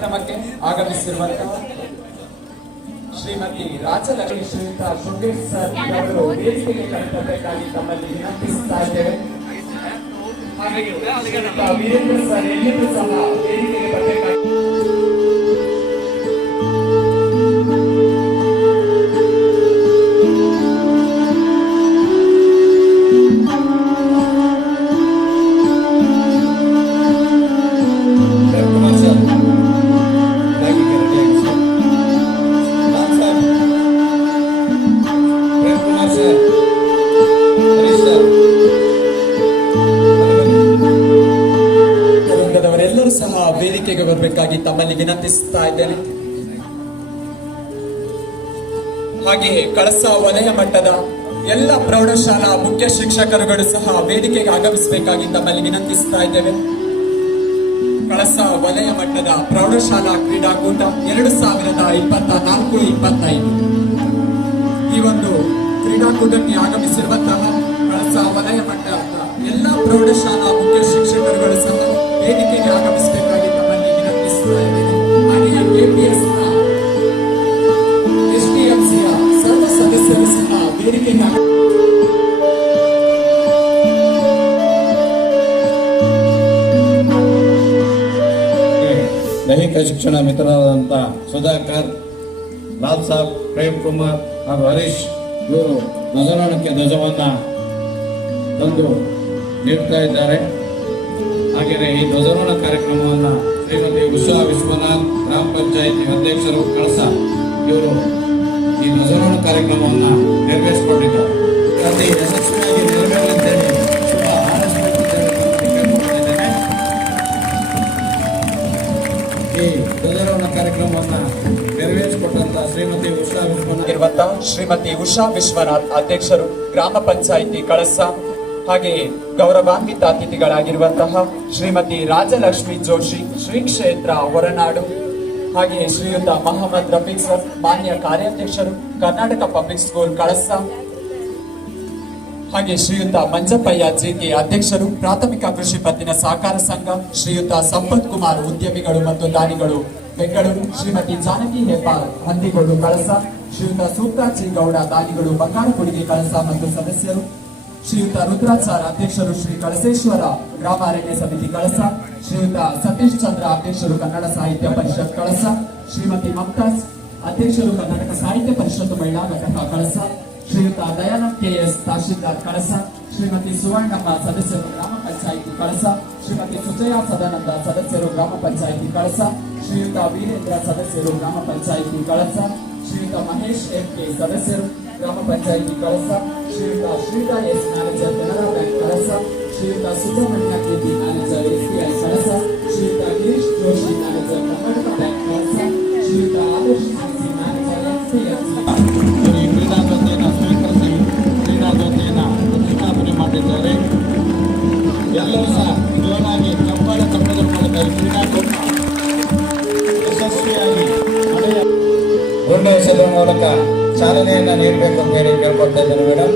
ಕಾರ್ಯಕ್ರಮಕ್ಕೆ ಆಗಮಿಸಿರುವಂತಹ ಶ್ರೀಮತಿ ರಾಜಲಕ್ಷ್ಮಿ ಶ್ರೀಯುತ ಶೃಂಗೇಶ್ ಸರ್ ಅವರು ವೇದಿಕೆಗೆ ಕರೆತರಬೇಕಾಗಿ ತಮ್ಮಲ್ಲಿ ವಿನಂತಿಸುತ್ತಾ ಇದ್ದೇವೆ. ಹಾಗೆಯೇ ಶ್ರೀಯುತ ವೀರೇಂದ್ರ ಸರ್ ಎಲ್ಲರೂ ಸಹ ವೇದಿಕೆಗೆ ಬರಬೇಕಾಗಿ ಸಹ ವೇದಿಕೆಗೆ ಬರಬೇಕಾಗಿ ತಮ್ಮಲ್ಲಿ ವಿನಂತಿಸುತ್ತಾ ಇದ್ದೇನೆ. ಹಾಗೆಯೇ ಕಳಸ ವಲಯ ಮಟ್ಟದ ಎಲ್ಲ ಪ್ರೌಢಶಾಲಾ ಮುಖ್ಯ ಶಿಕ್ಷಕರುಗಳು ಸಹ ವೇದಿಕೆಗೆ ಆಗಮಿಸಬೇಕಾಗಿ ತಮ್ಮಲ್ಲಿ ವಿನಂತಿಸುತ್ತಾ ಇದ್ದೇವೆ. ಕಳಸ ವಲಯ ಮಟ್ಟದ ಪ್ರೌಢಶಾಲಾ ಕ್ರೀಡಾಕೂಟ 2024-25 ಈ ಒಂದು ಕ್ರೀಡಾಕೂಟಕ್ಕೆ ಆಗಮಿಸಿರುವಂತಹ ಕಳಸ ವಲಯ ಮಟ್ಟದ ಎಲ್ಲ ಪ್ರೌಢಶಾಲಾ ಮುಖ್ಯ ಶಿಕ್ಷಕರುಗಳು ಸಹ ವೇದಿಕೆಗೆ ಆಗಮಿಸಬೇಕಾಗಿ ತಮ್ಮಲ್ಲಿ ವಿನಂತಿಸುತ್ತಾ ಇದ್ದೇನೆ. ಹಾಗೆಯೇ ಕೆಪಿಎಸ್ನ ಎಸ್ಡಿಎಂಸಿಯ ಸರ್ವ ಸದಸ್ಯರು ಸಹ ವೇದಿಕೆಗೆ ದೈಹಿಕ ಶಿಕ್ಷಣ ಮಿತ್ರರಾದಂಥ ಸುಧಾಕರ್, ಲಾಲ್ ಸಾಬ್, ಪ್ರೇಮ್ ಕುಮಾರ್ ಹಾಗೂ ಹರೀಶ್ ಇವರು ಧ್ವಜಾರೋಹಣಕ್ಕೆ ಧ್ವಜವನ್ನ ತಂದು ನೀಡ್ತಾ ಇದ್ದಾರೆ. ಹಾಗೆಯೇ ಈ ಧ್ವಜಾರೋಹಣ ಕಾರ್ಯಕ್ರಮವನ್ನು ಶ್ರೀಮತಿ ಉಷಾ ವಿಶ್ವನಾಥ್ ಗ್ರಾಮ ಪಂಚಾಯಿತಿ ಅಧ್ಯಕ್ಷರು ಕಳಸ ಇವರು ಈ ಧ್ವಜಾರೋಹಣ ಕಾರ್ಯಕ್ರಮವನ್ನು ನೆರವೇರಿಸಿಕೊಂಡಿದ್ದಾರೆ. ಅತಿ ಯಶಸ್ವಿಯಾಗಿ ನೆರವೇರಿದ್ದೇನೆ ಶುಭ ಹಾರೈಸುತ್ತಿದ್ದೇನೆ. ಈ ಧ್ವಜಾರೋಹಣ ಕಾರ್ಯಕ್ರಮವನ್ನು ನೆರವೇರಿಸಿಕೊಟ್ಟಂತ ಶ್ರೀಮತಿ ಉಷಾ ವಿಶ್ವನಾಥ್ ಶ್ರೀಮತಿ ಉಷಾ ವಿಶ್ವನಾಥ್ ಅಧ್ಯಕ್ಷರು ಗ್ರಾಮ ಪಂಚಾಯಿತಿ ಕಳಸ, ಹಾಗೆಯೇ ಗೌರವಾನ್ವಿತ ಅತಿಥಿಗಳಾಗಿರುವಂತಹ ಶ್ರೀಮತಿ ರಾಜಲಕ್ಷ್ಮಿ ಜೋಶಿ ಶ್ರೀ ಕ್ಷೇತ್ರ ಹೊರನಾಡು, ಹಾಗೆಯೇ ಶ್ರೀಯುತ ಮೊಹಮ್ಮದ್ ರಫೀಕ್ ಸರ್ ಮಾನ್ಯ ಕಾರ್ಯಾಧ್ಯಕ್ಷರು ಕರ್ನಾಟಕ ಪಬ್ಲಿಕ್ ಸ್ಕೂಲ್ ಕಳಸ, ಹಾಗೆ ಶ್ರೀಯುತ ಮಂಜಪ್ಪಯ್ಯ ಜಿಕೆ ಅಧ್ಯಕ್ಷರು ಪ್ರಾಥಮಿಕ ಕೃಷಿ ಪತ್ತಿನ ಸಹಕಾರ ಸಂಘ, ಶ್ರೀಯುತ ಸಂಪತ್ ಕುಮಾರ್ ಉದ್ಯಮಿಗಳು ಮತ್ತು ದಾನಿಗಳು ಬೆಂಗಳೂರು, ಶ್ರೀಮತಿ ಜಾನಕಿ ಹೆಬ್ಬಾರ್ ಹಂದಿಗೋಡು ಕಳಸ, ಶ್ರೀಯುತ ಸೂಕ್ತಾಜಿ ಗೌಡ ದಾನಿಗಳು ಬಂಗಾರಗುಡಿಗೆ ಕಳಸ ಮತ್ತು ಸದಸ್ಯರು, ಶ್ರೀಯುತ ರುದ್ರಾಚಾರ್ ಅಧ್ಯಕ್ಷರು ಶ್ರೀ ಕಳಸೇಶ್ವರ ಗ್ರಾಮ ಅರಣ್ಯ ಸಮಿತಿ ಕಳಸ, ಶ್ರೀಯುತ ಸತೀಶ್ ಚಂದ್ರ ಅಧ್ಯಕ್ಷರು ಕನ್ನಡ ಸಾಹಿತ್ಯ ಪರಿಷತ್ ಕಳಸ, ಶ್ರೀಮತಿ ಮಮ್ತಾಜ್ ಅಧ್ಯಕ್ಷರು ಕರ್ನಾಟಕ ಸಾಹಿತ್ಯ ಪರಿಷತ್ ಮಹಿಳಾ ಘಟಕ ಕಳಸ, ಶ್ರೀಯುತ ದಯಾನಂದ್ ಕೆಎಸ್ ತಹಶೀಲ್ದಾರ್ ಕಳಸ, ಶ್ರೀಮತಿ ಸುವರ್ಣಮ್ಮ ಸದಸ್ಯರು ಗ್ರಾಮ ಪಂಚಾಯಿತಿ ಕಳಸ, ಶ್ರೀಮತಿ ಸುಜಯ ಸದಾನಂದ ಸದಸ್ಯರು ಗ್ರಾಮ ಪಂಚಾಯಿತಿ ಕಳಸ, ಶ್ರೀಯುತ ವೀರೇಂದ್ರ ಸದಸ್ಯರು ಗ್ರಾಮ ಪಂಚಾಯಿತಿ ಕಳಸ, ಶ್ರೀಯುತ ಮಹೇಶ್ ಎಂಕೆ ಸದಸ್ಯರು ಗ್ರಾಮ ಪಂಚಾಯಿತಿ ಕಳಸ, ಶ್ರೀಯುತ Shridhar S manager Canara bank Kalasa, ಶ್ರೀಯುತ Subrahmanya KP manager SBI Kalasa, ಶ್ರೀಯುತ ಗಿರೀಶ್ ಜೋಶಿ ಮ್ಯಾನೇಜರ್ ಕರ್ನಾಟಕ ಬ್ಯಾಂಕ್ ಕಳಸ, ಶ್ರೀಯುತ ಆದರ್ಶ್ ಸಿಸಿ ಮ್ಯಾನೇಜರ್ ಎನ್ಸಿಎಫ್ಸಿ ಕ್ರೀಡಾ ಜೊತೆಯನ್ನು ಸ್ವೀಕರಿಸಿ ಕ್ರೀಡಾ ಜೊತೆಯನ್ನು ಪ್ರತಿಷ್ಠಾಪನೆ ಮಾಡಿದ್ದಾರೆ. ಎಲ್ಲರೂ ಸಹ ಜೋರಾಗಿ ಚಪ್ಪಾಳೆ ತಪ್ಪದ ಮೂಲಕ ಕ್ರೀಡಾಕೂಟ ಯಶಸ್ವಿಯಾಗಿ ಗುಂಡು ಎಸೆಯುವ ಮೂಲಕ ಚಾಲನೆಯನ್ನ ನೀಡಬೇಕು ಅಂತ ಹೇಳಿ ಕೇಳ್ಕೊಳ್ತಾ ಇದ್ದೇನೆ. ಮೇಡಮ್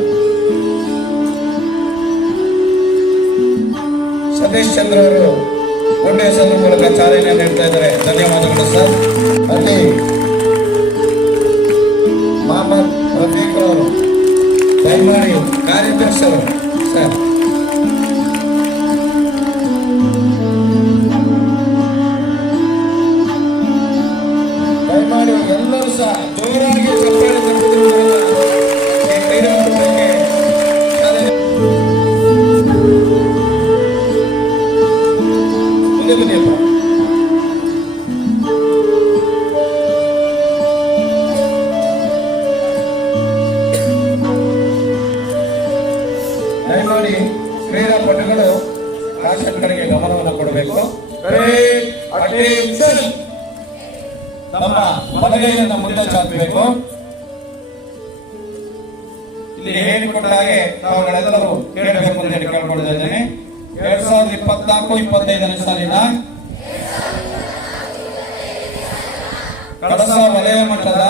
ಸತೀಶ್ ಚಂದ್ರ ಅವರು ಗುಂಡು ಎಸೆಯುವ ಮೂಲಕ ಚಾಲನೆ ನೀಡ್ತಾ ಇದ್ದಾರೆ. ಧನ್ಯವಾದಗಳು ಸರ್. ಅಲ್ಲಿ ಮೊಹಮ್ಮದ್ ರಫೀಕ್ ಅವರು ದಯಮಾಡಿ ಕಾರ್ಯಾಧ್ಯಕ್ಷರು ಸರ್ ದಯಮಾಡಿ ಎಲ್ಲರೂ ಸಹ ಜೋರಾಗಿ ಚಪ್ಪಾಳೆ ತಪ್ಪುವುದರ ಮೂಲಕ ಈ ಕ್ರೀಡಾಕೂಟಕ್ಕೆ ಮುಂದೆ ಬನ್ನಿಯಪ್ಪ. ದಯಮಾಡಿ ಕ್ರೀಡಾಪಟುಗಳು ಭಾಷಣ ಕಡೆಗೆ ಗಮನವನ್ನು ಕೊಡಬೇಕು. ನಮ್ಮ ಬಲಗೈಯನ್ನು ಮುಂದೆ ಚಾಚಬೇಕು. ಇಲ್ಲಿ ಹೇಳಿಕೊಟ್ಟ ಹಾಗೆ ತಾವುಗಳೆಲ್ಲರೂ ಕೇಳಬೇಕು ಅಂತ ಹೇಳಿ ಕೇಳ್ಕೊಳ್ತಾ ಇದ್ದೇನೆ. 2024-25 ಸಾಲಿನ ಕಳಸ ವಲಯ ಮಟ್ಟದ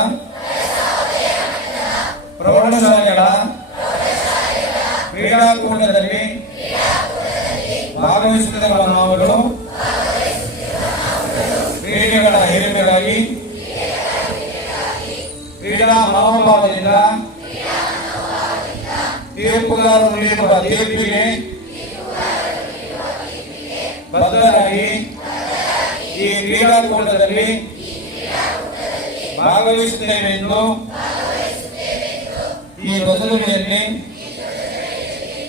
ಪ್ರೌಢಶಾಲೆಗಳ ಕ್ರೀಡಾಕೂಟದಲ್ಲಿ ಭಾಗವಹಿಸುತ್ತಿರುವ ನಾವುಗಳು ಕ್ರೀಡೆಗಳ ಹಿರಿಮೆಗಾಗಿ ಕ್ರೀಡಾ ಮನೋಭಾವದಿಂದ ತೀರ್ಪುಗಾರರು ನೀಡುವ ತೀರ್ಪಿಗೆ ಬದ್ಧರಾಗಿ ಈ ಕ್ರೀಡಾಕೂಟದಲ್ಲಿ ಭಾಗವಹಿಸುತ್ತೇವೆ ಎಂದು ಈ ಧ್ವಜದಲ್ಲಿ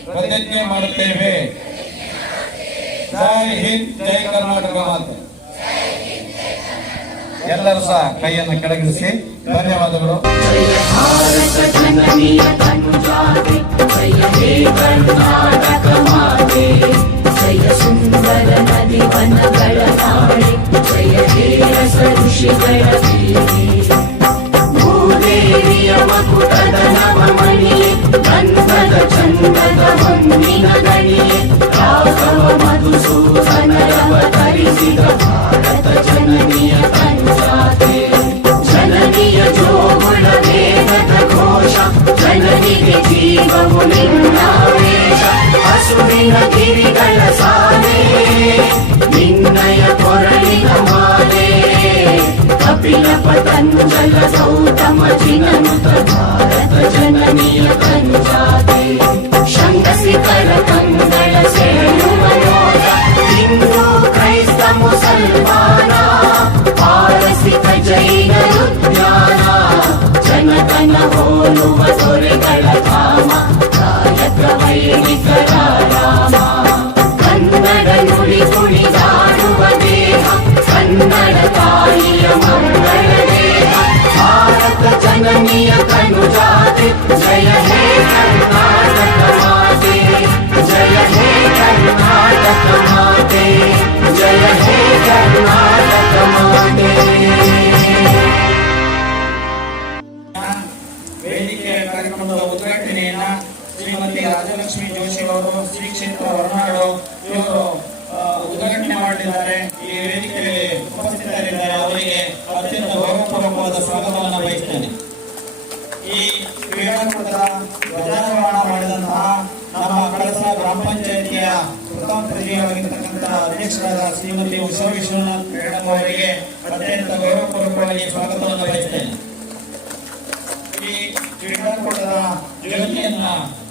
ಪ್ರತಿಜ್ಞೆ ಮಾಡುತ್ತೇವೆ. ಜೈ ಹಿಂದ್, ಜೈ ಕರ್ನಾಟಕ ಮಾತೆ. ಎಲ್ಲರೂ ಸಹ ಕೈಯನ್ನು ಕೆಳಗಿಳಿಸಿ. ಧನ್ಯವಾದಗಳು. ಜಯ ಭಾರತ ಜನನಿಯ ತನುಜಾತೆ, ಜಯ ಹೇ ಕರ್ನಾಟಕ ಮಾತೆ, ಜಯ ಸುಂದರ ನದಿ ವನಗಳ ನಾಡೆ, ಜಯ ಹೇ ರಸ ಋಷಿಗಳ ಬೀಡೆ. ಭೂದೇವಿಯ ಮಕುಟದ ನವಮಣಿಯೇ, ಗಂಧದ ಚಂದದ ಹೊನ್ನಿನ ಗಣಿಯೇ, ರಾಘವ ಮಧುಸೂದನರವತರಿಸಿದ ಭಾರತ ಜನನಿಯ ತನುಜಾತೆ. ಜನನಿಯ ಜೋಗುಳ ವೇದದ ಘೋಷ, ಜನನಿಗೆ ಜೀವವು ನಿನ್ನಾವೇಶ. ಹಸುವಿನ ಗಿರಿಗಳ ಸಾಲೆ, ನಿನ್ನಯ ಕೊರಳಿನ ಮಾಲೆ. ಕಪಿಲ ಪತಂಜಲ ಗೌತಮ ಜಿನನುತ ಭಾರತ ಜನನಿಯ ತನುಜಾತೆ. ಶಂಗಸಿಕರ ಕಂಗಳ ಸೇಳುವ ಯೋಧ, ಹಿಂದೂ ಕ್ರೈಸ್ತ ಮುಸಲ್ಮಾನ, ಪಾರಸಿಕ ಜೈನರು ಜ್ಞಾನ. ಜನತನ ಹೋಲುವ ದೊರೆಗಳ ಧಾಮ, ಕಾಯಕ ವೈಣಿಕರ ರಾಮ. ಕನ್ನಡ ನುಡಿ ಕುಣಿದಾಡುವ ದೇಹ, ಕನ್ನಡ ತಾಯಿಯ ಮಂಗಳ ದೇಹ. ಭಾರತ ಜನನಿಯ ತನುಜಾತೆ, ಜಯ ಹೇ ಕರ್ನಾಟಕ ಮಾತೆ, ಜಯ ಹೇ ಕರ್ನಾಟಕ ಮಾತೆ, ಜಯ ಹೇ ಕರ್ನಾಟಕ ಮಾತೆ. ವೇದಿಕೆಯ ಕಾರ್ಯಕ್ರಮದ ಉದ್ಘಾಟನೆಯನ್ನ ಶ್ರೀಮತಿ ರಾಜಲಕ್ಷ್ಮಿ ಜೋಶಿ ಅವರು, ಶ್ರೀ ಕ್ಷೇತ್ರ ಹೊರನಾಡು ಇವರು ಉದ್ಘಾಟನೆ ಮಾಡಲಿದ್ದಾರೆ. ಈ ವೇದಿಕೆಯಲ್ಲಿ ಉಪಸ್ಥಿತರಿದ್ದಾರೆ. ಅವರಿಗೆ ಅತ್ಯಂತ ಗೌರವಪೂರ್ವಕವಾದ ಸ್ವಾಗತವನ್ನು ಬಯಸ್ತೇನೆ. ಈ ಕ್ರೀಡಾಕೂಟದ ಧ್ವಜಾರೋಹಣ ಮಾಡಿದಂತಹ ನಮ್ಮ ಕಳಸ ಗ್ರಾಮ ಪಂಚಾಯಿತಿಯ ಪ್ರಥಮ ಪ್ರಜೆಯಾಗಿರ್ತಕ್ಕಂಥ ಅಧ್ಯಕ್ಷರಾದ ಶ್ರೀಮತಿ ಉಷಾ ವಿಶ್ವನಾಥ್ ಮೇಡಮ್ ಅವರಿಗೆ ಅತ್ಯಂತ ಗೌರವಪೂರ್ವಕವಾಗಿ ಸ್ವಾಗತವನ್ನು ಬಯಸ್ತೇನೆ. ಈ ಕ್ರೀಡಾಕೂಟದ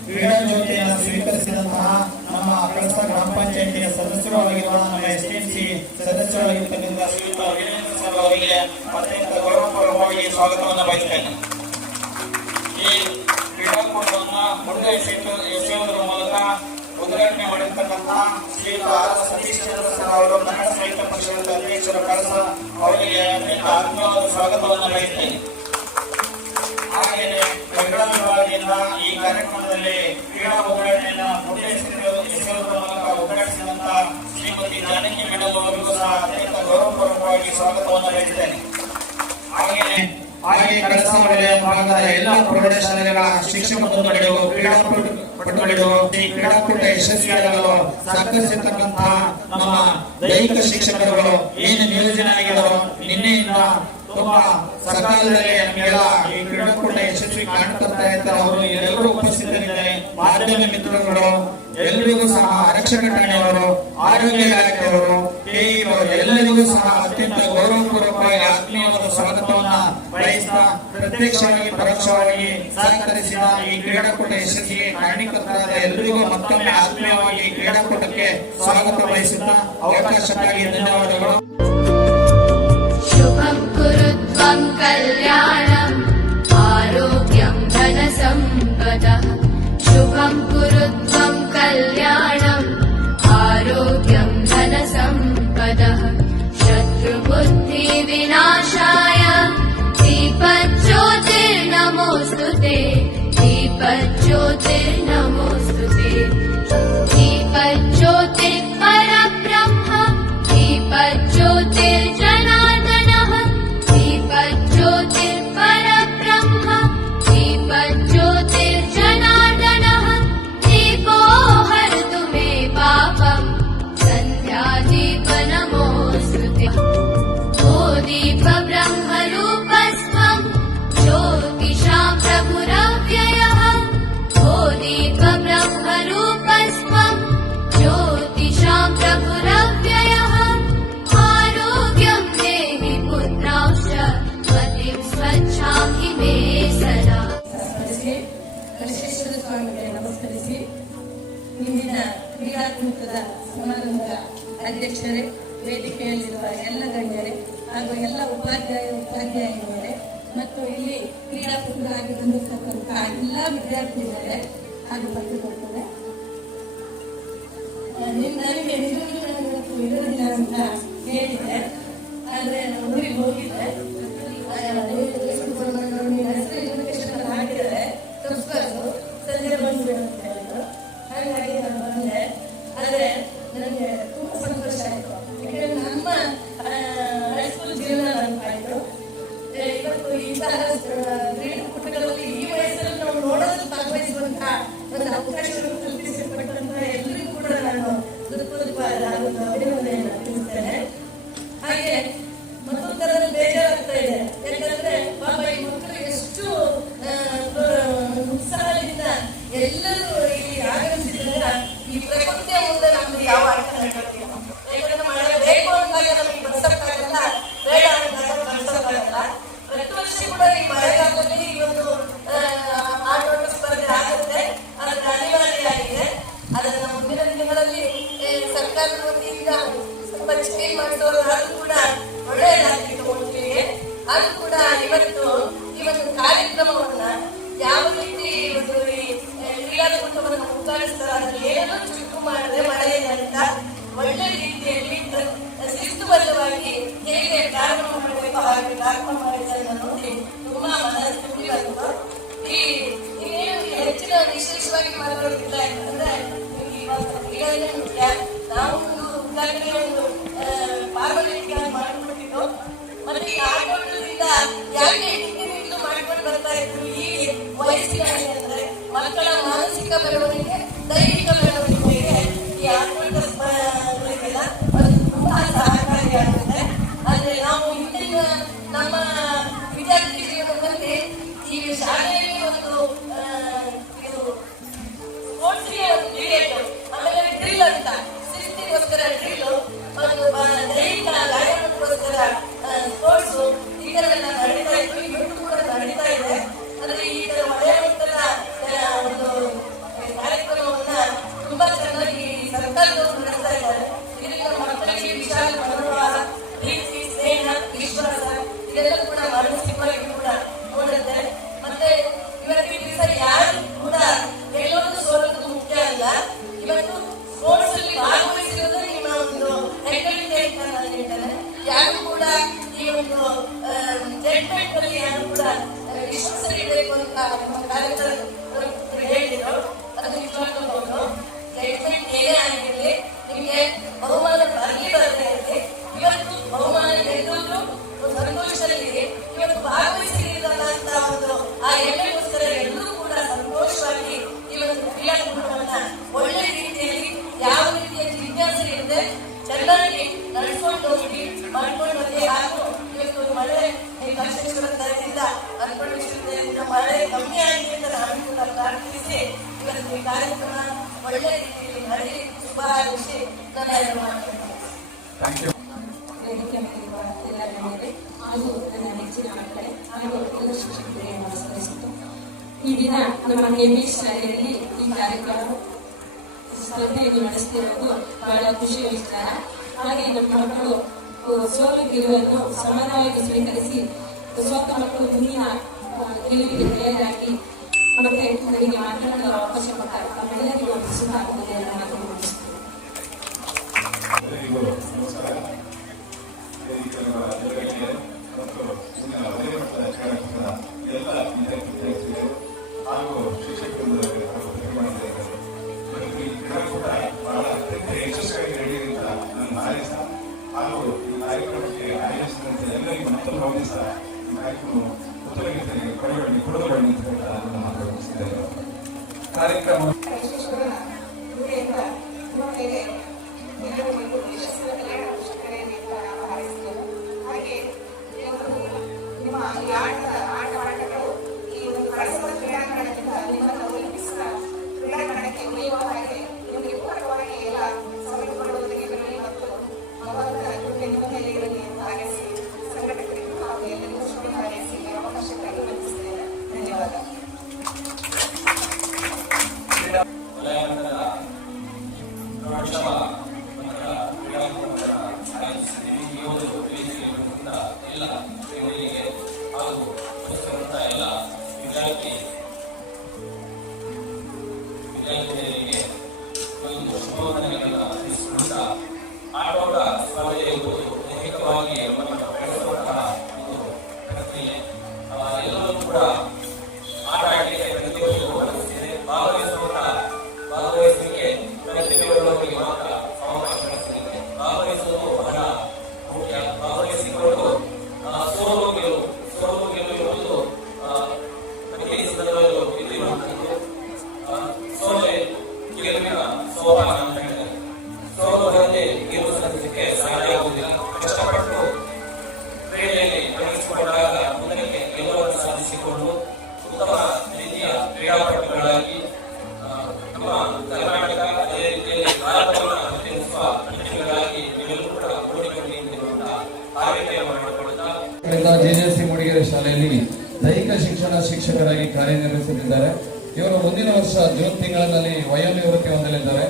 ಕ್ರೀಡಾ ಜ್ಯೋತಿಯನ್ನು ಸ್ವೀಕರಿಸಿದಂತಹ ನಮ್ಮ ಕಳಸ ಗ್ರಾಮ ಪಂಚಾಯಿತಿಯ ಸದಸ್ಯರು ಆಗಿರುವ ನಮ್ಮ ಎಸ್ಟಿಎಂಸಿ ಸದಸ್ಯರಾಗಿರ್ತಕ್ಕಂಥ ಶ್ರೀಯುತ ವೀರೇಂದ್ರ ಸರ್ ಅವರಿಗೆ ಅತ್ಯಂತ ಗೌರವಪೂರ್ವಕವಾಗಿ ಸ್ವಾಗತವನ್ನು ಬಯಸ್ತೇನೆ. ಈ ಕ್ರೀಡಾಕೂಟವನ್ನು ಮುಂದೆ ಎಸೆಯುವುದರ ಮೂಲಕ ಉದ್ಘಾಟನೆ ಮಾಡಿರ್ತಕ್ಕಂಥ ಶ್ರೀಯುತ ಆರ್ ಸತೀಶ್ ಚಂದ್ರ ಸರ್ ಅವರು, ಕನ್ನಡ ಸಾಹಿತ್ಯ ಪರಿಷತ್ ಅಧ್ಯಕ್ಷರ ಕಳಸ, ಅವರಿಗೆ ಅತ್ಯಂತ ಆತ್ಮೀಯವಾದ ಸ್ವಾಗತವನ್ನು ಬಯಸ್ತೇನೆ. ಹಾಗೆಯೇ ಕ್ರೀಡಾ ವಿಭಾಗದಿಂದ ಈ ಕಾರ್ಯಕ್ರಮದಲ್ಲಿ ಕ್ರೀಡಾ ಉದ್ಘಾಟನೆಯನ್ನು ಎಸೆಯುವುದರ ಮೂಲಕ ಉದ್ಘಾಟಿಸಿದಂತಹ ಶ್ರೀಮತಿ ಜಾನಕಿ ಮೇಡಮ್ ಅವರಿಗೂ ಸಹ ಅತ್ಯಂತ ಗೌರವಪೂರ್ವಕವಾಗಿ ಸ್ವಾಗತವನ್ನು ಬಯಸುತ್ತೇನೆ. ಹಾಗೆ ಕಳಸ ವಲಯ ಭಾಗದ ಎಲ್ಲ ಪ್ರೌಢಶಾಲೆಗಳ ಶಿಕ್ಷಕ ಬಂಧುಗಳಿಗೂ, ಕ್ರೀಡಾಪಟುಗಳಿಗೂ ಈ ಕ್ರೀಡಾಕೂಟ ಯಶಸ್ವಿಯಾಗಲು ಸಹಕರಿಸಿರ್ತಕ್ಕಂತಹ ನಮ್ಮ ದೈಹಿಕ ಶಿಕ್ಷಕರುಗಳು ಏನು ನಿಯೋಜನೆ ಆಗಿದ್ದಾರೋ, ನಿನ್ನೆಯಿಂದ ತುಂಬಾ ಸಕಾಲದಲ್ಲಿ ನಮಗೆಲ್ಲ ಈ ಕ್ರೀಡಾಕೂಟ ಯಶಸ್ವಿ ಕಾಣ್ತಾ ಇದ್ದಾರೆ. ಅವರು ಎಲ್ಲರೂ ಉಪಸ್ಥಿತರಿದ್ದಾರೆ. ಮಾಧ್ಯಮ ಮಿತ್ರರುಗಳು ಎಲ್ಲರಿಗೂ ಸಹ, ಆರಕ್ಷಕ ಠಾಣೆಯವರು, ಆರೋಗ್ಯ ಇಲಾಖೆಯವರು, ಎಲ್ಲರಿಗೂ ಸಹ ಅತ್ಯಂತ ಗೌರವಪೂರ್ವಕವಾಗಿ ಆತ್ಮೀಯವಾದ ಸ್ವಾಗತವನ್ನ ಬಯಸ್ತಾ, ಪ್ರತ್ಯಕ್ಷವಾಗಿ ಪರೋಕ್ಷವಾಗಿ ಸಹಕರಿಸಿದ ಈ ಕ್ರೀಡಾಕೂಟ ಯಶಸ್ವಿಗೆ ಕಾರಣೀಕರ್ತರಾದ ಎಲ್ಲರಿಗೂ ಮತ್ತೊಮ್ಮೆ ಆತ್ಮೀಯವಾಗಿ ಕ್ರೀಡಾಕೂಟಕ್ಕೆ ಸ್ವಾಗತ ಬಯಸುತ್ತಾ ಅವಕಾಶಕ್ಕಾಗಿ ಧನ್ಯವಾದಗಳು. शुभं कुरु त्वं कल्याणम् आरोग्यं धनसम्पदः. शुभं कुरु त्वं कल्याणम् आरोग्यं धनसम्पदः. शत्रुबुद्धिविनाशाय दीपज्योतिर्नमोऽस्तुते, दीपज्योतिर्नमोऽस्तुते. दीपज्योतिः परब्रह्म, दीपज्योतिर्जनार्दनः, दीपज्योतिः ಕ್ರೀಡಾಕೂಟದ ಸಮಾರಂಭದ ಅಧ್ಯಕ್ಷರೇ, ವೇದಿಕೆಯಲ್ಲಿರುವ ಎಲ್ಲ ಗಣ್ಯರೇ ಹಾಗೂ ಎಲ್ಲ ಉಪಾಧ್ಯಾಯರೇ ಮತ್ತು ಇಲ್ಲಿ ಕ್ರೀಡಾಕೂಟವಾಗಿ ಬಂದಿರತಕ್ಕಂಥ ಎಲ್ಲ ವಿದ್ಯಾರ್ಥಿಗಳೇ ಹಾಗೂ ಪತ್ರಕರ್ತರೆ, ನನಗೆ ನಿಜವಾಗ್ಲೂ ಇರೋದಿಲ್ಲ ಅಂತ ಹೇಳಿದೆ. ಆದರೆ ಊರಿಗೆ ಹೋಗಿದ್ದೆ, ಹಾಕಿದರೆ ತಪ್ಪಿಸೋದು ಸಂಜೆ ಬಂದ್ಬಿಡು ಅಂತ ಹೇಳಿದ್ರು. ಹಾಗಾಗಿ ನಾನು ಬಂದೆ. ಆದರೆ ನನಗೆ ತುಂಬ ಸಂತೋಷ ಆಯಿತು. ಯಾಕಂದರೆ ನಮ್ಮ ಹೈಸ್ಕೂಲ್ ಜೀವನ ನೆನಪಾಯಿತು. ಇವತ್ತು ಇಂತಹ ಕ್ರೀಡಾಕೂಟಗಳಲ್ಲಿ ಈ ವಯಸ್ಸಲ್ಲಿ ನಾವು ನೋಡೋದು ಭಾಗವಹಿಸುವಂತಹ ಒಂದು ಅವಕಾಶವನ್ನು ಕಲ್ಪಿಸಿಕೊಟ್ಟಂತಹ ಎಲ್ಲರಿಗೂ ಕೂಡ ನಾನು ಹೃತ್ಪೂರ್ವಕವಾದ ಅಭಿನಂದನೆಯನ್ನು ತಿಳಿಸ್ತೇನೆ. ಹಾಗೆ ಮತ್ತೊಂದು ಥರದ ಬೇಜಾರಾಗ್ತಾ ಇದೆ. ಯಾಕಂದ್ರೆ ಪಾಪ ಈ ಮಕ್ಕಳು ಎಷ್ಟು ಉತ್ಸಾಹದಿಂದ ಎಲ್ಲರೂ ಇಲ್ಲಿ ಆಗಮಿಸಿದಾಗ ಈ ಪ್ರಕೃತಿಯ ಮುಂದೆ ನಮ್ದು ಯಾವ ಅರ್ಥ ನಡೆಯುತ್ತಿಲ್ಲ. ಯಾಕಂದ್ರೆ ಮಳೆ ಬೇಕು ಅಂದಾಗ ನಮಗೆ ಬಳಸಕ್ಕಾಗಲ್ಲ, ಬೇಡ ಅಂದಾಗ ಬಳಸಕ್ಕಾಗಲ್ಲ. ಪ್ರತಿ ವರ್ಷ ಕೂಡ ಈ ಮಳೆಗಾಲದಲ್ಲಿ ಈ ಒಂದು ಆಟೋಟ ಸ್ಪರ್ಧೆ ಆಗುತ್ತೆ, ಅದಕ್ಕೆ ಅನಿವಾರ್ಯ ಆಗಿದೆ. ಅದನ್ನು ಮುಂದಿನ ದಿನಗಳಲ್ಲಿ ಸರ್ಕಾರದ ವತಿಯಿಂದ ಸ್ವಲ್ಪ ಚೇಂಜ್ ಮಾಡಿದವರು ಅದು ಕೂಡ ಒಳ್ಳೆಯದಾಗಿತ್ತು ಮಕ್ಕಳಿಗೆ. ಅದು ಕೂಡ ಇವತ್ತು ಈ ಒಂದು ಕಾರ್ಯಕ್ರಮವನ್ನ ಯಾವ ರೀತಿ ಇವತ್ತು ಈ ಕ್ರೀಡಾಕೂಟವನ್ನು ಉದ್ಘಾಟಿಸ್ತಾರೆ, ಅದನ್ನು ಏನೋ ಚುರುಕು ಮಾಡಿದ್ರೆ ಮಳೆಯ ನಂತರ ಒಳ್ಳೆ ರೀತಿಯಲ್ಲಿ ಶಿಸ್ತುಬದ್ಧವಾಗಿ ಹೇಗೆ ಪ್ರಾರಂಭ ಮಾಡಬೇಕು ಹಾಗೆ ಪ್ರಾರಂಭ ಮಾಡಿದ್ದನ್ನು ನೋಡಿ ತುಂಬಾ ಮನಸ್ಸು ತುಂಬಿ ಬಂತು. ಈ ಇನ್ನೇನು ಹೆಚ್ಚಿನ ವಿಶೇಷವಾಗಿ ಮಾತಾಡೋದಿಲ್ಲ. ಯಾಕಂದ್ರೆ ಕ್ರೀಡೆಯೇ ಮುಖ್ಯ. ನಾವು ಒಂದು ಉದ್ಘಾಟನೆ ಒಂದು ಪಾರ್ವತಿಗಾಗಿ ಮಾಡಿಕೊಟ್ಟಿದ್ದು. ಮತ್ತೆ ಈ ಆಟೋಟದಿಂದ ಯಾಕೆ ಹಿಂದಿನಿಂದಲೂ ಮಾಡ್ಕೊಂಡು ಬರ್ತಾ ಇದ್ರು ಈ ವಯಸ್ಸಿನಲ್ಲಿ ಅಂದ್ರೆ ಮಕ್ಕಳ ಮಾನಸಿಕ ಬೆಳವಣಿಗೆ, ದೈಹಿಕ ಬೆಳವಣಿಗೆಗೆ ಈ ಆಟೋಟ ಸ್ಪರ್ಧೆಗಳಿಗೆಲ್ಲ ಅದು ತುಂಬಾ ಸಹಕಾರಿಯಾಗುತ್ತೆ. ಆದ್ರೆ ನಾವು ಹಿಂದಿನ ನಮ್ಮ ವಿದ್ಯಾರ್ಥಿ ಜೀವನದಲ್ಲಿ ಈ ಶಾಲೆಯಲ್ಲಿ ಒಂದು ಇದು ಸ್ಪೋರ್ಟ್ಸ್ಗೆ ಒಂದು ಕ್ರಿಕೆಟ್, ಆಮೇಲೆ ಡ್ರಿಲ್ ಅಂತ ಶಿಸ್ತಿಗೋಸ್ಕರ ಡ್ರಿಲ್, ಒಂದು ದೈಹಿಕ ವ್ಯಾಯಾಮಕ್ಕೋಸ್ಕರ ಸ್ಪೋರ್ಟ್ಸ್, ಈ ತರ ಎಲ್ಲ ನಡೀತಾ ಇತ್ತು. ಇವತ್ತು ಕೂಡ ನಡೀತಾ ಇದೆ. ಆದ್ರೆ ಈ ತರ ಮಳೆವಂತರ ಒಂದು ಕಾರ್ಯಕ್ರಮವನ್ನ ತುಂಬಾ ಚೆನ್ನಾಗಿ ಸರ್ಕಾರದವರು ನಡೆಸ್ತಾ ಇದ್ದಾರೆ. ಇದರಿಂದ ಮಕ್ಕಳಿಗೆ ವಿಶಾಲ ಮನೋಭಾವ, ಪ್ರೀತಿ, ಸ್ನೇಹ, ವಿಶ್ವಾಸ ಇದೆಲ್ಲ ಕೂಡ ಮಾನಸಿಕವಾಗಿ ಕೂಡ ನೋಡುತ್ತೆ. ಮತ್ತೆ ಇವತ್ತಿನ ದಿವಸ ಯಾರು ಕೂಡ ಗೆಲ್ಲೋದು ಸೋಲೋದು ಮುಖ್ಯ ಅಲ್ಲ. ಇವತ್ತು ಸ್ಪೋರ್ಟ್ಸ್ ಅಲ್ಲಿ ಭಾಗವಹಿಸಿರೋದು ನಿಮ್ಮ ಒಂದು ಹೆಗ್ಗಳಿಕೆ ಅಂತ ನಾನು ಹೇಳ್ತೇನೆ. ಯಾರು ಕೂಡ ಈ ಒಂದು ಜಡ್ಜ್ಮೆಂಟ್ ಅಲ್ಲಿ ಯಾರು ಕೂಡ ವಿಶ್ವಾಸ ಇಡಬೇಕು ಅಂತ ನಮ್ಮ ಕಾರ್ಯಕ್ರಮ ಹೇಳಿದ್ರು. ಅದು ನಿಜವಾಗ್ಲೂ ಹೌದು. ಜಡ್ಜ್ಮೆಂಟ್ ಏನೇ ಆಗಿರಲಿ, ನಿಮಗೆ ಬಹುಮಾನ ಬರಲಿ ಬರದೇ ಇರಲಿ, ಇವತ್ತು ಬಹುಮಾನ ಗೆದ್ದವರು ಸಂತೋಷದಲ್ಲಿ ಇವತ್ತು ಭಾಗವಹಿಸಿರಲ್ಲ ಅಂತ ಒಂದು ಆ ಹೆಮ್ಮೆಗೋಸ್ಕರ ಎಲ್ಲರೂ ಕೂಡ ಸಂತೋಷವಾಗಿ ಈ ಒಂದು ಕ್ರೀಡಾಕೂಟವನ್ನ ಒಳ್ಳೆ ರೀತಿಯಲ್ಲಿ ಯಾವ ರೀತಿಯ ಜಿಜ್ಞಾಸೆ ಇರುತ್ತೆ ಚೆನ್ನಾಗಿ ನಡೆಸ್ಕೊಂಡು ಹೋಗಿ ಮಾಡ್ಕೊಂಡು ಹೋಗಿ. ಹಾಗೂ ಇವತ್ತು ಮಳೆ ಲಕ್ಷೇಶ್ವರ ದಯದಿಂದ ಅರ್ಪಣೆ ವಿಶ್ವವಿದ್ಯಾಲಯದಿಂದ ಮಳೆ ಕಮ್ಮಿ ಆಗಿದೆ ಅಂತ ನಾನು ಕೂಡ ಪ್ರಾರ್ಥಿಸಿ ಇವತ್ತು ಈ ಕಾರ್ಯಕ್ರಮ ಒಳ್ಳೆ ರೀತಿಯಲ್ಲಿ ನಡೆಸಿ ಶುಭ ಹಾರೈಸಿ ನನ್ನ ಮಾಡ್ತೀನಿ. ವೇದಿಕೆ ಮೇಲಿರುವ ಎಲ್ಲ ಗಣ್ಯರೇ ಹಾಗೂ ನನ್ನ ನೆಚ್ಚಿನ ಮಕ್ಕಳೇ ಹಾಗೂ ಎಲ್ಲ ಶಿಕ್ಷಕರಿಗೆ ನಮಸ್ಕರಿಸುತ್ತು. ಈ ದಿನ ನಮ್ಮ ಕೆಎಂಎಸ್ ಶಾಲೆಯಲ್ಲಿ ಈ ಕಾರ್ಯಕ್ರಮ ಸ್ಪರ್ಧೆಯನ್ನು ನಡೆಸ್ತಿರೋದು ಬಹಳ ಖುಷಿಯ ವಿಚಾರ. ಹಾಗೆ ನಮ್ಮ ಮಕ್ಕಳು ಸೋಲು ಗೆಲುವನ್ನು ಸಮಾನವಾಗಿ ಸ್ವೀಕರಿಸಿ ಸೋತ ಮಕ್ಕಳು ಮುಂದಿನ ಗೆಲುವಿಗೆ ತಯಾರಾಗಿ ಮತ್ತೆ ನನಗೆ ಮಾತನಾಡಲು ಅವಕಾಶ ಕೊಟ್ಟ ತಮ್ಮೆಲ್ಲರಿಗೂ ಶುಭ ಆಗುವುದನ್ನು ನಾನು ಮುಗಿಸ್ತೇನೆ. ಮತ್ತು ಮುಂದಿನ ವಲಯಮಟ್ಟದ ಕಾರ್ಯಕ್ರಮದ ಎಲ್ಲ ವಿದ್ಯಾರ್ಥಿಗಳು ಹಾಗೂ ಶಿಕ್ಷಕರು ಹಾಗೂ ಪ್ರತಿಭಾನ್ವಿತರು ಮತ್ತು ಈ ಕ್ರೀಡಾಕೂಟ ಬಹಳ ಅತ್ಯಂತ ಯಶಸ್ವಿಯಾಗಿ ನಡೆಯಲಿ ಅಂತ ನಾನು ಹಾರೈಸ ಹಾಗೂ ಈ ಕಾರ್ಯಕ್ರಮಕ್ಕೆ ಆಯೋಜಿಸಿದಂತೆ ಎಲ್ಲರಿಗೂ ಮತ್ತೊಂದು ಗೌರವಿಸ ಈ ಕಾರ್ಯಕ್ರಮ ಉತ್ತರಗೀತೆಗೆ ಕೊಡಬೇಡಿ ಕೊಡಬೇಡಿ ಅಂತ ನಾನು ಮಾತನಾಡಿಸಿದ್ದೇನೆ. ಕಾರ್ಯಕ್ರಮ ಹಾಗೆ ನಿಮ್ಮ ಆಟಗಳು ಈ ಒಂದು ಪರಸ್ಪರ ಕ್ರೀಡಾಂಗಣದಿಂದ ನಿಮ್ಮನ್ನು ಒಲಿಂಪಿಕ್ಸ್ ಕ್ರೀಡಾಂಗಣಕ್ಕೆ ಒಯ್ಯುವ ಹಾಗೆ ನಿಮಗೆ ಪೂರಕವಾಗಿ ಎಲ್ಲ ಸೌಲಭ್ಯಗಳು ಬರಲಿ ಮತ್ತು ನಿಮ್ಮ ಮೇಲೆ ಇರಲಿ ಅಂತ ಹಾರೈಸಿ ಸಂಘಟಕರಿಗೂ ಹಾಗೂ ಎಲ್ಲರಿಗೂ ಶುಭ ಹಾರೈಸಿ ಅವಕಾಶಕ್ಕಾಗಿ ವಂದಿಸುತ್ತೇನೆ. ಧನ್ಯವಾದ. ಶ್ರೀಗಳಿಗೆ ಹಾಗೂ ಉಪಸ್ಥಿತರಿರುವಂತಹ ಎಲ್ಲ ವಿದ್ಯಾರ್ಥಿನಿಯರಿಗೆ ಒಂದು ಶುಭವಂದನೆಗಳನ್ನ ತಿಳಿಸಿಕೊಳ್ಳುತ್ತಾ ಆಟೋಟ ಸ್ಪರ್ಧೆ ಎಂಬುದು ದೈಹಿಕವಾಗಿ ನಮ್ಮನ್ನು ಬೆಳೆಸುವಂತಹ ಒಂದು ಪ್ರಕ್ರಿಯೆ. ಎಲ್ಲರೂ ಕೂಡ ಆಟ ಆಡಲಿಕ್ಕೆ ಪ್ರತಿಯೊಂದು ಮನಸ್ಸಿದೆ. ಭಾಗವಹಿಸುವಿಕೆ ಪ್ರತಿಭೆಯುಳ್ಳವರಿಗೆ ಮಾತ್ರ ಅವಕಾಶ ಸಿಗುತ್ತೆ. ಭಾಗವಹಿಸುವುದು ಬಹಳ ಮುಖ್ಯ. ಭಾಗವಹಿಸಿಕೊಂಡು ಸೋಲು ಗೆಲುವು ನಮಗೆ ಈ ಸಂದರ್ಭದಲ್ಲಿ ಇಲ್ಲಿರುವಂಥದ್ದು ಸೋಲೆ ಗೆಲುವಿನ ಸೋಪಾನ ಅಂತ ಹೇಳಿದ್ದಾರೆ. ಸೋಲು ಬರದೆ ಗೆಲುವು ಸಾಧಿಸಲಿಕ್ಕೆ ಸಾಧ್ಯ ಆಗುವುದಿಲ್ಲ. ಕಷ್ಟಪಟ್ಟು ಕ್ರೀಡೆಯಲ್ಲಿ ತೊಡಗಿಸಿಕೊಂಡಾಗ ಮುಂದಕ್ಕೆ ಗೆಲುವನ್ನು ಸಾಧಿಸಿಕೊಂಡು ಉತ್ತಮ ರೀತಿಯ ಕ್ರೀಡಾಪಟುಗಳಾಗಿ ನಮ್ಮ ಕರ್ನಾಟಕ ಅದೇ ರೀತಿಯಲ್ಲಿ ಭಾರತವನ್ನು ಪ್ರತಿನಿಧಿಸುವ ಪ್ರತಿನಿಧಿಗಳಾಗಿ ನೀವೆಲ್ಲರೂ ಕೂಡ ಓಡಿಕೊಂಡು ನಿಂತಿರುವಂತಹ ಕಾರ್ಯಕ್ರಮ ಮಾಡಿಕೊಳ್ಳುತ್ತಾ ಜೆಜೆಸಿ ಮೂಡಿಗೆರೆ ಶಾಲೆಯಲ್ಲಿ ದೈಹಿಕ ಶಿಕ್ಷಣ ಶಿಕ್ಷಕರಾಗಿ ಕಾರ್ಯನಿರ್ವಹಿಸುತ್ತಿದ್ದಾರೆ. ಇವರು ಮುಂದಿನ ವರ್ಷ ಜೂನ್ ತಿಂಗಳಿನಲ್ಲಿ ವಯೋನಿವೃತ್ತಿ ಹೊಂದಲಿದ್ದಾರೆ.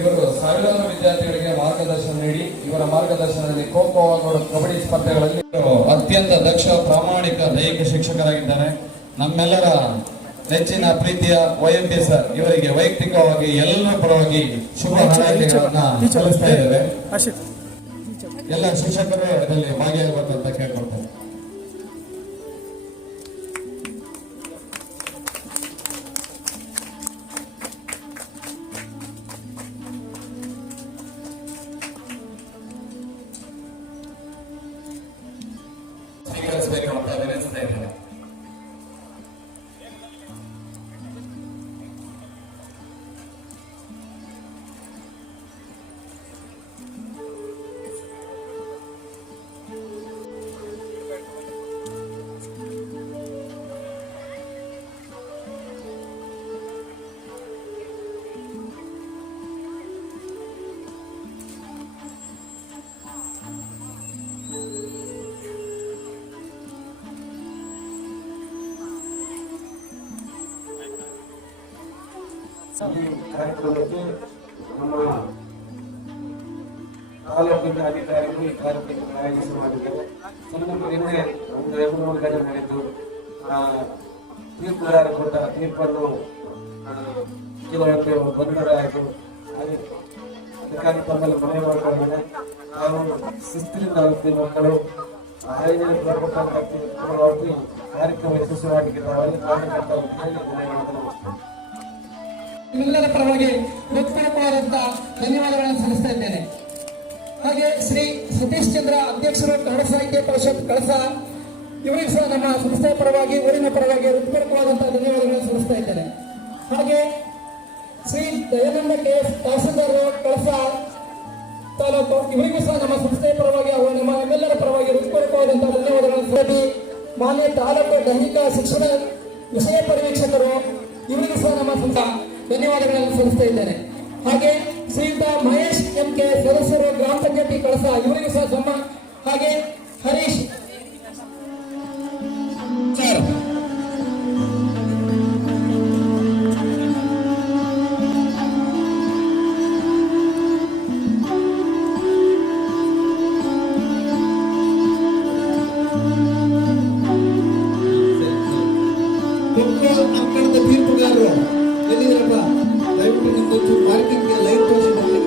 ಇವರು ಸಾವಿರಾರು ವಿದ್ಯಾರ್ಥಿಗಳಿಗೆ ಮಾರ್ಗದರ್ಶನ ನೀಡಿ ಇವರ ಮಾರ್ಗದರ್ಶನದಲ್ಲಿ ಖೋ ಖೋ ಹಾಗೂ ಕಬಡ್ಡಿ ಸ್ಪರ್ಧೆಗಳಲ್ಲಿ ಅತ್ಯಂತ ದಕ್ಷ ಪ್ರಾಮಾಣಿಕ ದೈಹಿಕ ಶಿಕ್ಷಕರಾಗಿದ್ದಾರೆ. ನಮ್ಮೆಲ್ಲರ ನೆಚ್ಚಿನ ಪ್ರೀತಿಯ OMP ಸರ್ ಇವರಿಗೆ ವೈಯಕ್ತಿಕವಾಗಿ ಎಲ್ಲರ ಪರವಾಗಿ ಶುಭ ಹಾರೈಕೆಗಳನ್ನ ಸಲ್ಲಿಸ್ತಾ ಇದ್ದೇವೆ. ಎಲ್ಲ ಶಿಕ್ಷಕರು ಇದರಲ್ಲಿ ಭಾಗಿಯಾಗಬೇಕಂತ ಕೇಳ್ಕೊಳ್ತಾರೆ. ಸ್ವೀಕರಿಸಬೇಕು ಅಂತ ವಿನಂತಿಸ್ತಾ ಇದ್ದೇನೆ. ಈ ಕಾರ್ಯಕ್ರಮಕ್ಕೆ ನಮ್ಮ ತಾಲೂಕಿನ ಅಧಿಕಾರಿಗಳು ಈ ಕಾರ್ಯಕ್ರಮ ಆಯೋಜನೆ ಮಾಡಿದ್ದಾರೆ. ಸ್ವಲ್ಪ ನಿನ್ನೆ ಒಂದು 2-3 ಗಂಟೆ ನಡೆಯಿತು. ತೀರ್ಪುಗಾರ ಕೊಟ್ಟ ತೀರ್ಪನ್ನು ಕೆಲವೊಂದು ಗೊಂದಲ ಆಯಿತು. ಅದಕ್ಕಾಗಿ ತಮ್ಮಲ್ಲಿ ಮನವಿ ಮಾಡಿಕೊಂಡಿದ್ದೇನೆ. ನಾವು ಶಿಸ್ತಿನಿಂದ ಆಗುತ್ತೆ ಮಕ್ಕಳು ಆಯೋಜನೆ ಕೊಟ್ಟಂತ ಕಾರ್ಯಕ್ರಮ ಯಶಸ್ವಿಯಾಗಿದೆ. ಅವರಿಗೆ ಕಾರ್ಯಕರ್ತರ ಧನ್ಯವಾದಗಳು. ನಿಮ್ಮೆಲ್ಲರ ಪರವಾಗಿ ಹೃತ್ಪೂರ್ವಕವಾದಂತಹ ಧನ್ಯವಾದಗಳನ್ನು ಸಲ್ಲಿಸ್ತಾ ಇದ್ದೇನೆ. ಹಾಗೆ ಶ್ರೀ ಸತೀಶ್ ಚಂದ್ರ ಅಧ್ಯಕ್ಷರು ಕನ್ನಡ ಸಾಹಿತ್ಯ ಪರಿಷತ್ ಕಳಸ ಇವರಿಗೂ ಸಹ ನಮ್ಮ ಸಂಸ್ಥೆಯ ಪರವಾಗಿ ಊರಿನ ಪರವಾಗಿ ಹೃತ್ಪೂರ್ವಕವಾದಂತಹ ಧನ್ಯವಾದಗಳನ್ನು ಸಲ್ಲಿಸ್ತಾ ಇದ್ದೇನೆ. ಹಾಗೆ ಶ್ರೀ ದಯಾನಂದ KS ತಹಸೀಲ್ದಾರ್ ಕಳಸ ತಾಲೂಕು ಇವರಿಗೂ ಸಹ ನಮ್ಮ ಸಂಸ್ಥೆಯ ಪರವಾಗಿ ಹಾಗೂ ನಮ್ಮ ನಿಮ್ಮೆಲ್ಲರ ಪರವಾಗಿ ಹೃತ್ಪೂರ್ವಕವಾದಂತಹ ಧನ್ಯವಾದಗಳನ್ನು ಸಲ್ಲಿಸಿ ಮಾನ್ಯ ತಾಲೂಕು ದೈಹಿಕ ಶಿಕ್ಷಣ ವಿಷಯ ಪರಿವೀಕ್ಷಕರು ಇವರಿಗೂ ಸಹ ನಮ್ಮ ಸಂಸ್ಥೆ ಧನ್ಯವಾದಗಳನ್ನು ಸಲ್ಲಿಸ್ತಾ ಇದ್ದೇನೆ. ಹಾಗೆ ಶ್ರೀಯುತ ಮಹೇಶ್ MK ಸದಸ್ಯರು ಗ್ರಾಮ ಪಂಚಾಯತಿ ಕಳಸ ಇವರಿಗೂ ಸಹ ಹಾಗೆ ಹರೀಶ್ ಸರ್ ಅಂಕಣದ ತೀರ್ಪುಗಾರರು ಎಲ್ಲಿರಪ್ಪ ದಯವಿಟ್ಟು ನಿಮ್ಮದು ಪಾರ್ಕಿಂಗ್ಗೆ ಲೈಟ್ ತೋರಿಸಿ ಬರಲಿ.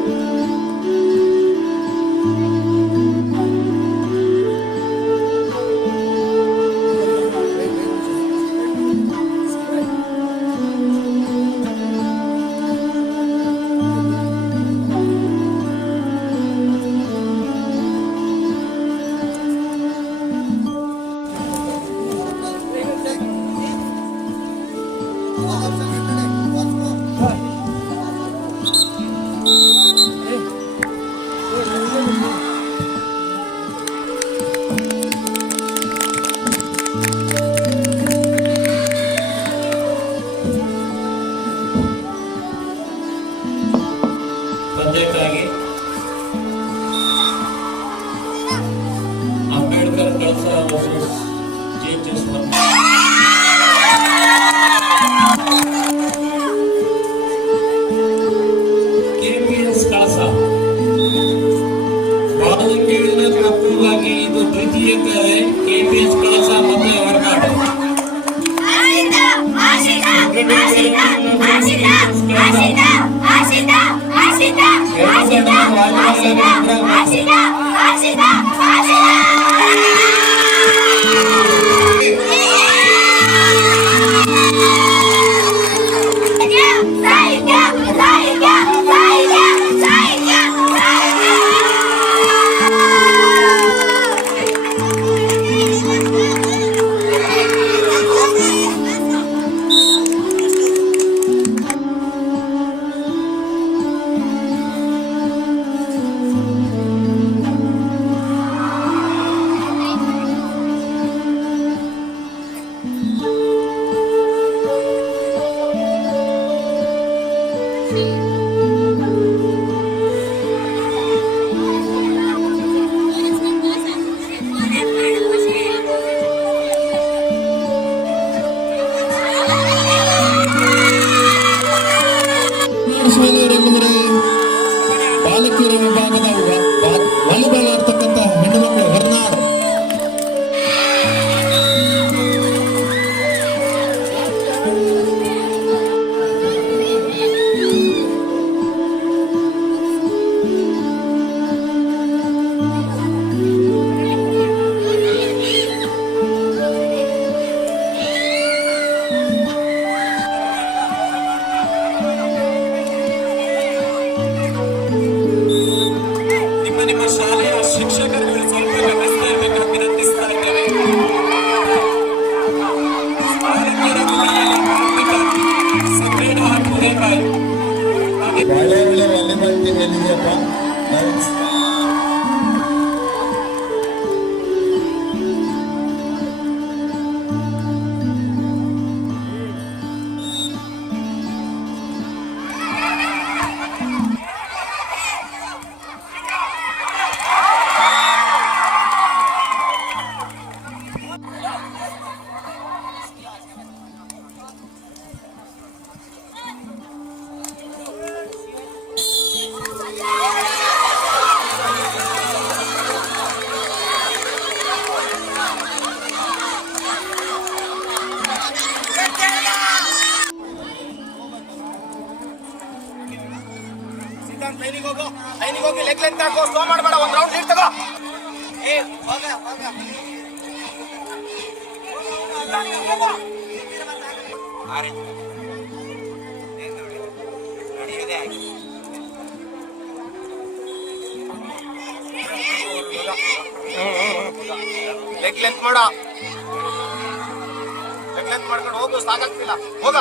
ಪಂಚಾಯತ್ಗಾಗಿ ಅಂಬೇಡ್ಕರ್ ಕಳಸ ವರ್ಸಸ್ JHS KPS ಕಳಸ ಬಾಲಕೇಳಿನ ಜ್ಞಾಪಕವಾಗಿ ಇದು ದ್ವಿತೀಯ ಕಲೆ KPS ಕಳಸ ಮತ್ತು ಹೊರನಾಡು. ಬಾಲಕಿಯರ ವಿಭಾಗದ ವಾಲಿಬಾಲ್ ಆಡ್ತಕ್ಕಂಥ ಹೆಣ್ಣು ಮಕ್ಕಳು ಹೊರನಾಡು. ನಿಮ್ಮ ಶಾಲೆಯ ಶಿಕ್ಷಕರುಗಳು ಸ್ವಲ್ಪ ವ್ಯವಸ್ಥೆ ಇರಬೇಕು ವಿನಂತಿಸ್ತಾ ಇದ್ದೇವೆ. ಸಪ್ರೇಟ್ ಹಾಕುವುದೇ ಬಾಯಿ. ಒಳ್ಳೆ ಒಳ್ಳೆ ವಾಲಿಬಾಲ್ ಟೀಮ್ ಎಲ್ಲಿದೆಯಪ್ಪ? ಲೈನಿಗೆ ಹೋಗಿ ಲೆಗ್ ಲೆಂತ್ ಹಾಕೋ, ಸ್ಲೋ ಮಾಡಬೇಡ, ಒಂದು ರೌಂಡ್ ಲೀಡ್ ತಗೋ. ಲೆಗ್ ಲೆಂತ್ ಮಾಡ, ಲೆಗ್ ಲೆಂತ್ ಮಾಡ್ಕೊಂಡು ಹೋಗು, ಸಾಕಾಗ್ತಿಲ್ಲ, ಹೋಗ.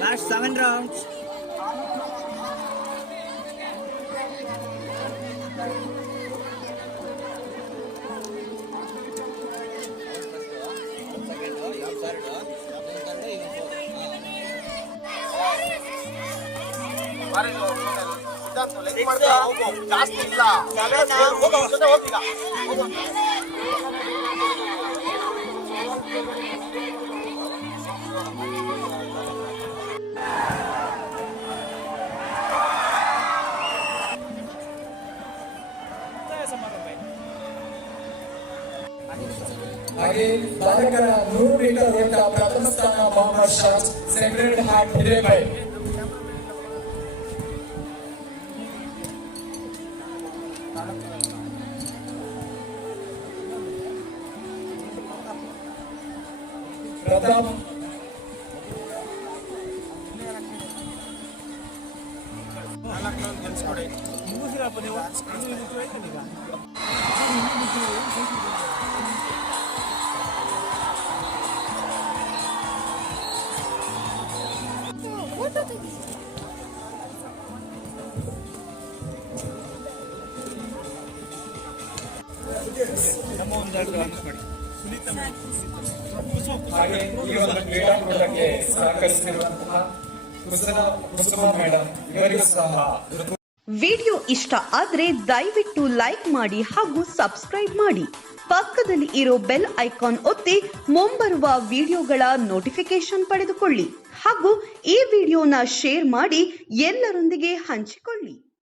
Last 7 rounds. ಜಾಸ್ತಿ ಇಲ್ಲ, ಹೋಗೋ ಜೊತೆ ಹೋಗ್ತೀಗ. ಹಾಗೆ ಬಾಲಕರ 100 ಮೀಟರ್ ಓಟ ಪ್ರಥಮ ಸ್ಥಾನ ಮೊಹಮ್ಮದ್ ಶಮ್ಸ್, ಸೆಕ್ರೆಡ್ ಹಾರ್ಟ್ ಹಿರೇಬೈ. ಪ್ರಥಮ್ ನಮ್ಮ ಒಂದು ಹಾಗೆ ಈ ಒಂದು ಕ್ರೀಡಾಕೂಟಕ್ಕೆ ಸಹಕರಿಸಿರುವಂತಹ ಕುಸುಮ ಮೇಡಮ್ ಇವರಿಗೂ ಸಹ ವಿಡಿಯೋ ಇಷ್ಟ ಆದ್ರೆ ದಯವಿಟ್ಟು ಲೈಕ್ ಮಾಡಿ ಹಾಗೂ ಸಬ್ಸ್ಕ್ರೈಬ್ ಮಾಡಿ. ಪಕ್ಕದಲ್ಲಿ ಇರೋ ಬೆಲ್ ಐಕಾನ್ ಒತ್ತಿ ಮುಂಬರುವ ವಿಡಿಯೋಗಳ ನೋಟಿಫಿಕೇಶನ್ ಪಡೆದುಕೊಳ್ಳಿ ಹಾಗೂ ಈ ವಿಡಿಯೋನ ಶೇರ್ ಮಾಡಿ ಎಲ್ಲರೊಂದಿಗೆ ಹಂಚಿಕೊಳ್ಳಿ.